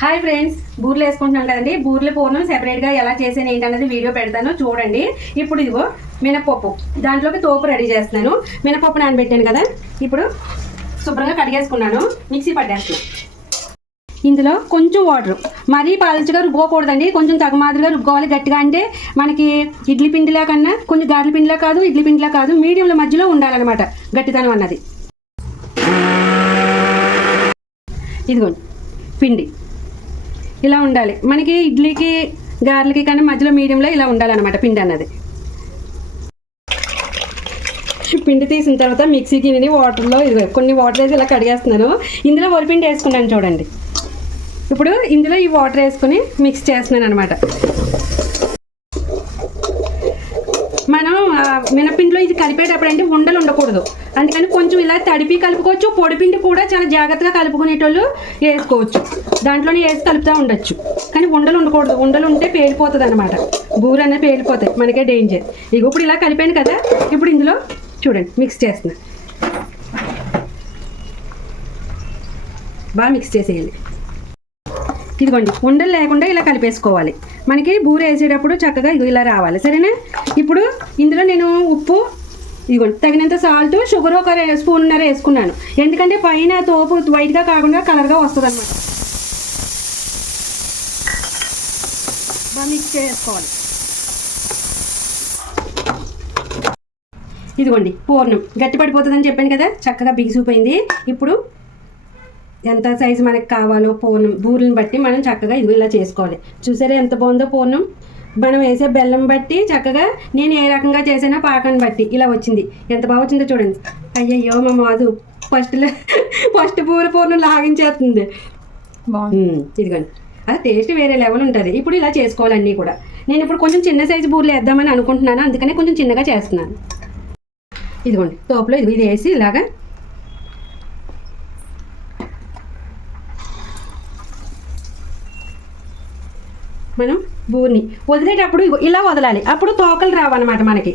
Hi friends బూర్లు వేసుకుంటున్నాం కదండి. బూర్ల పూర్ణం సెపరేట్గా ఎలా చేసాను ఏంటన్నది వీడియో పెడతాను చూడండి. ఇప్పుడు ఇదిగో మినపప్పు. దాంట్లోకి తోపు రెడీ చేస్తున్నాను. మినపప్పు నానబెట్టాను కదా. ఇప్పుడు శుభ్రంగా కడిగేసుకున్నాను. మిక్సీ పట్టేస్తున్నాను. ఇందులో కొంచెం వాటర్ మరీ పాలచగా రుబ్బోకూడదండి కొంచెం తగమాదిరిగా రుబ్బుకోవాలి. గట్టిగా అంటే మనకి ఇడ్లీ పిండిలా కన్నా కొంచెం గారెల పిండిలా కాదు ఇడ్లీ పిండిలా కాదు మీడియంలో మధ్యలో ఉండాలన్నమాట. గట్టితనం అన్నది. ఇదిగోండి. పిండి. ఇలా ఉండాలి. మనకి ఇడ్లీకి గారెలకి కానీ మధ్యలో మీడియంలో ఇలా ఉండాలన్నమాట పిండి అన్నది. పిండి తీసిన తర్వాత మిక్సీ గిన్నెని వాటర్లో కొన్ని వాటర్ వేసి ఇలా కడిగేస్తున్నాను ఇందులో వరిపిండి వేసుకున్నాను చూడండి. ఇప్పుడు ఇందులో ఈ వాటర్ వేసుకుని మిక్స్ చేస్తున్నాను అనమాట మనం మినపిండిలో ఇది కలిపేటప్పుడు అంటే ఉండలు ఉండకూడదు. అందుకని కొంచెం ఇలా తడిపి కలుపుకోవచ్చు. పొడిపిండి కూడా చాలా జాగ్రత్తగా కలుపుకునేటోళ్ళు వేసుకోవచ్చు. దాంట్లోనే వేసి కలుపుతూ ఉండొచ్చు. కానీ ఉండలు ఉండకూడదు. ఉండలు ఉంటే పేలిపోతుంది అనమాట బూర అనేది పేలిపోతాయి. మనకే డేంజర్ ఇక ఇప్పుడు ఇలా కలిపాను కదా. ఇప్పుడు ఇందులో చూడండి మిక్స్ చేస్తున్నా. బాగా మిక్స్ చేసేయాలి ఇదిగోండి ఉండలు లేకుండా ఇలా కలిపేసుకోవాలి. మనకి బూర వేసేటప్పుడు చక్కగా ఇలా రావాలి. సరేనా? ఇప్పుడు ఇందులో నేను ఉప్పు ఇదిగోండి తగినంత సాల్ట్ షుగర్ ఒక స్పూన్నర స్పూన్ వేసుకున్నాను. ఎందుకంటే పైన తోపు వైట్గా కాకుండా కలర్గా వస్తుంది అనమాట మిక్స్ చేసుకోవాలి. ఇదిగోండి పూర్ణం. గట్టి పడిపోతుందని చెప్పాను కదా చక్కగా బిగిసిపోయింది. ఇప్పుడు ఎంత సైజు మనకు కావాలో పూర్ణం బూరెలను బట్టి మనం చక్కగా ఇది ఇలా చేసుకోవాలి. చూసారా ఎంత బాగుందో పూర్ణం? మనం వేసే బెల్లం బట్టి చక్కగా నేను ఏ రకంగా చేసినా పాకాన్ని బట్టి ఇలా వచ్చింది. ఎంత బాగా వచ్చిందో చూడండి. అయ్యయ్యో మా మాధు. ఫస్ట్లో ఫస్ట్ పూర పూర్ణం లాగించేస్తుంది. ఇదిగోండి. అది టేస్ట్ వేరే లెవెల్ ఉంటుంది. ఇప్పుడు ఇలా చేసుకోవాలి అన్నీ కూడా. నేను ఇప్పుడు కొంచెం చిన్న సైజు బూరెలు వేద్దామని అనుకుంటున్నాను. అందుకనే కొంచెం చిన్నగా చేస్తున్నాను. ఇదిగోండి తోపులో ఇది ఇది వేసి ఇలాగా మనం బూరిని వదిలేటప్పుడు ఇలా వదలాలి. అప్పుడు తోకలు రావన్నమాట మనకి.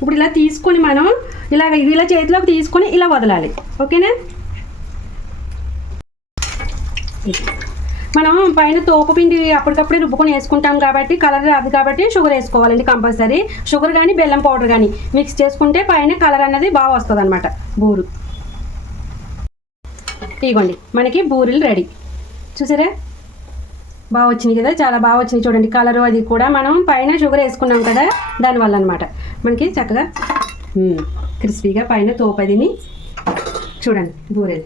ఇప్పుడు ఇలా తీసుకొని మనం ఇలాగ ఇలా చేతిలోకి తీసుకొని ఇలా వదలాలి. ఓకేనా? మనం పైన తోపు పిండి అప్పటికప్పుడే రుబ్బుకొని వేసుకుంటాం కాబట్టి కలర్ రాదు కాబట్టి షుగర్ వేసుకోవాలండి కంపల్సరీ. షుగర్ కానీ బెల్లం పౌడర్ కానీ మిక్స్ చేసుకుంటే పైన కలర్ అనేది బాగా వస్తుంది అనమాట బూరు. ఇగోండి మనకి బూరెలు రెడీ. చూసారా? బాగా వచ్చినాయి కదా చాలా బాగా వచ్చినాయి చూడండి కలరు అది కూడా మనం పైన షుగర్ వేసుకున్నాం కదా దానివల్ల అనమాట మనకి చక్కగా క్రిస్పీగా పైన తోపదిని చూడండి బూరెలు.